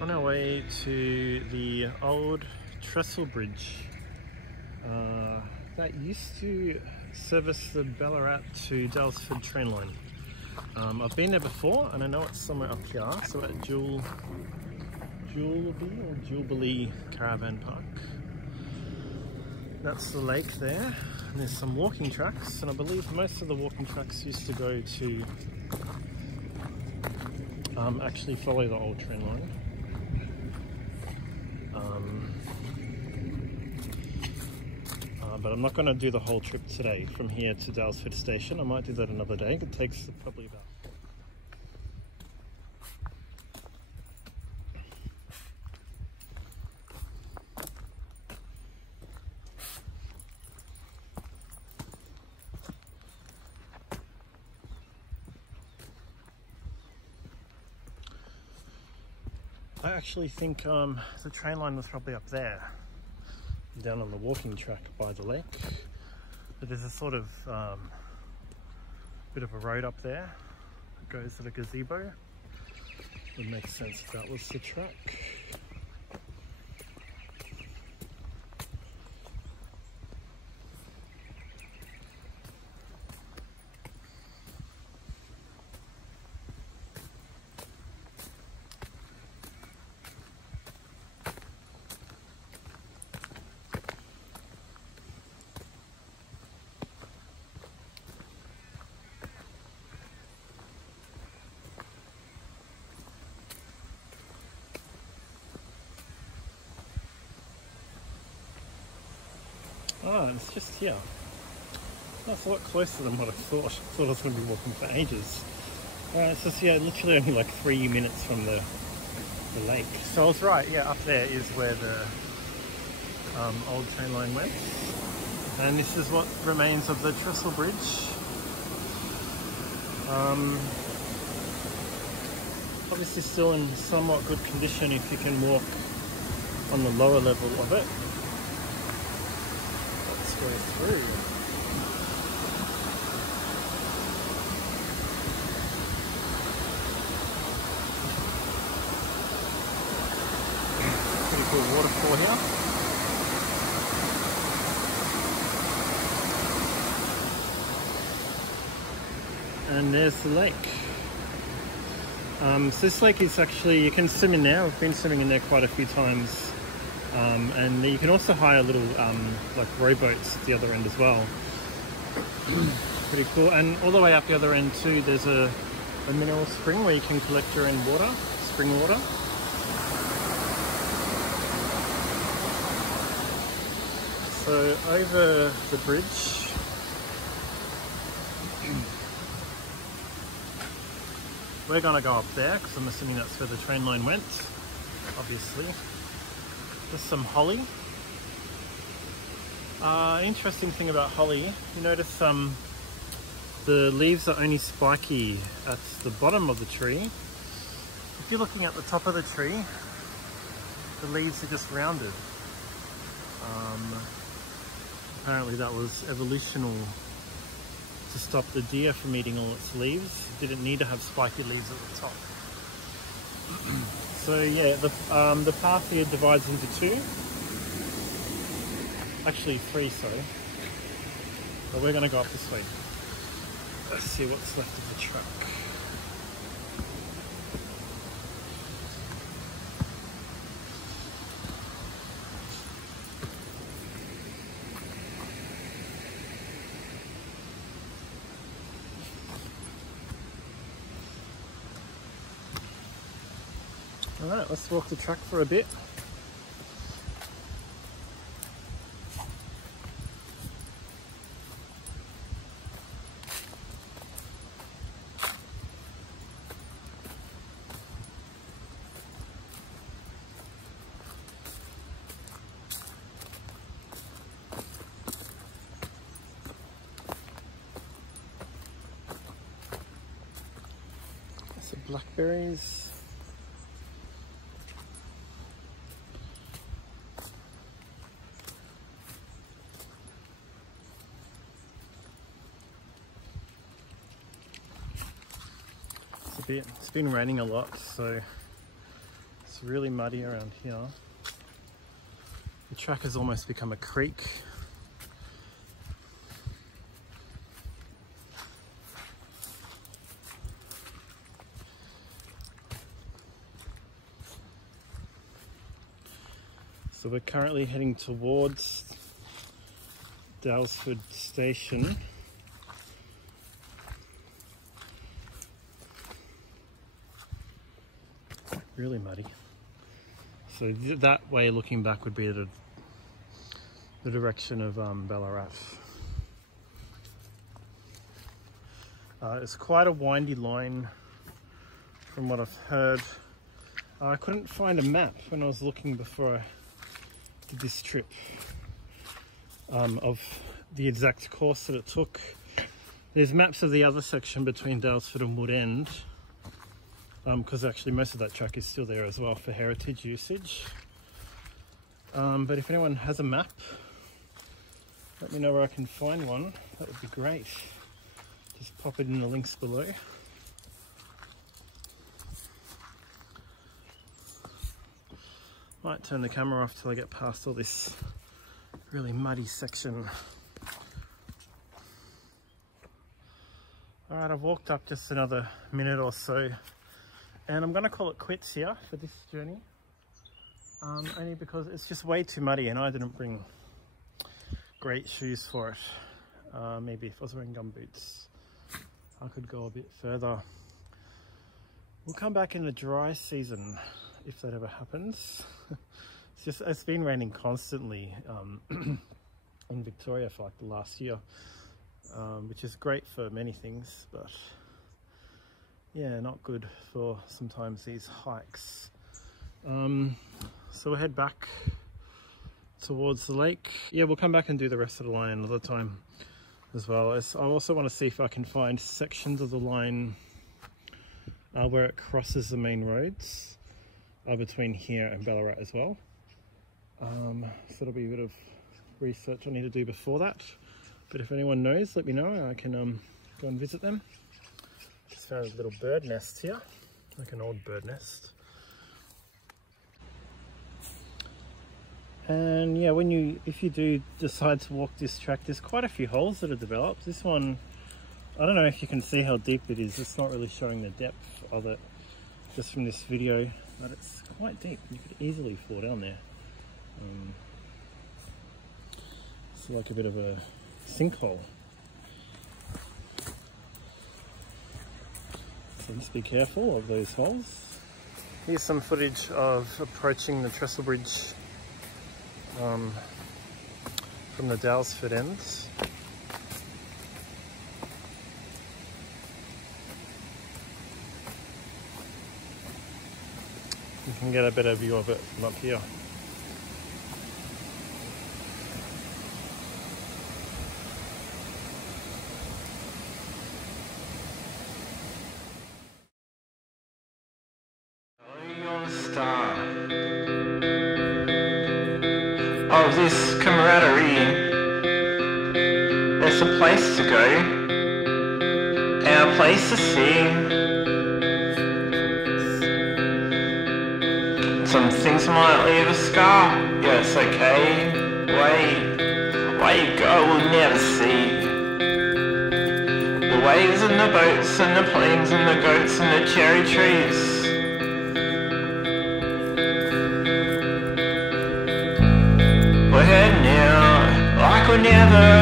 On our way to the old trestle bridge that used to service the Ballarat to Daylesford train line. I've been there before and I know it's somewhere up here, so at Jubilee Caravan Park. That's the lake there, and there's some walking tracks, and I believe most of the walking tracks used to go to actually follow the old train line. But I'm not going to do the whole trip today from here to Daylesford station. I might do that another day. It takes probably about... I actually think the train line was probably up there, down on the walking track by the lake. But there's a sort of bit of a road up there that goes to the gazebo. Would make sense if that was the track. Ah, it's just here. That's a lot closer than what I thought. I thought I was going to be walking for ages. It's just, yeah, literally only like 3 minutes from the lake. So I was right, yeah, up there is where the old train line went. And this is what remains of the trestle bridge. Obviously still in somewhat good condition if you can walk on the lower level of it. Go through. Pretty cool waterfall here. And there's the lake. So this lake is actually, you can swim in there. I've been swimming in there quite a few times. And you can also hire little like rowboats at the other end as well. Pretty cool. And all the way up the other end too, there's a mineral spring where you can collect your own water, spring water. So over the bridge, we're gonna go up there because I'm assuming that's where the train line went, obviously. There's some holly. Interesting thing about holly, you notice the leaves are only spiky at the bottom of the tree. If you're looking at the top of the tree, the leaves are just rounded. Apparently that was evolutional to stop the deer from eating all its leaves. It didn't need to have spiky leaves at the top. So yeah, the path here divides into two. Actually 3, sorry. But we're going to go up this way. Let's see what's left of the track. Alright, let's walk the track for a bit. Some blackberries. It's been raining a lot, so it's It's really muddy around here. The track has almost become a creek. So we're currently heading towards Daylesford station. Really muddy. So that way, looking back, would be the direction of Ballarat. It's quite a windy line from what I've heard. I couldn't find a map when I was looking before I did this trip of the exact course that it took. There's maps of the other section between Daylesford and Wood End, because actually most of that track is still there as well for heritage usage. But if anyone has a map, let me know where I can find one. That would be great. Just pop it in the links below. Might turn the camera off till I get past all this really muddy section. Alright, I've walked up just another minute or so, and I'm going to call it quits here for this journey, only because it's just way too muddy and I didn't bring great shoes for it. Maybe if I was wearing gumboots I could go a bit further. We'll come back in the dry season if that ever happens. It's been raining constantly in Victoria for like the last year, which is great for many things, but yeah, not good for sometimes these hikes. So we'll head back towards the lake. Yeah, we'll come back and do the rest of the line another time as well. I also want to see if I can find sections of the line where it crosses the main roads between here and Ballarat as well. So it'll be a bit of research I need to do before that. But if anyone knows, let me know. I can go and visit them. Just found a little bird nest here, like an old bird nest. And yeah, if you do decide to walk this track, there's quite a few holes that are developed. This one, I don't know if you can see how deep it is. It's not really showing the depth of it just from this video, but it's quite deep. You could easily fall down there. It's like a bit of a sinkhole. So just be careful of those holes. Here's some footage of approaching the trestle bridge from the Daylesford end. You can get a better view of it from up here. Of this camaraderie, there's a place to go and a place to see. Some things might leave a scar, yeah, it's okay. Where you go we'll never see. The waves and the boats and the planes and the goats and the cherry trees. We're heading out like we never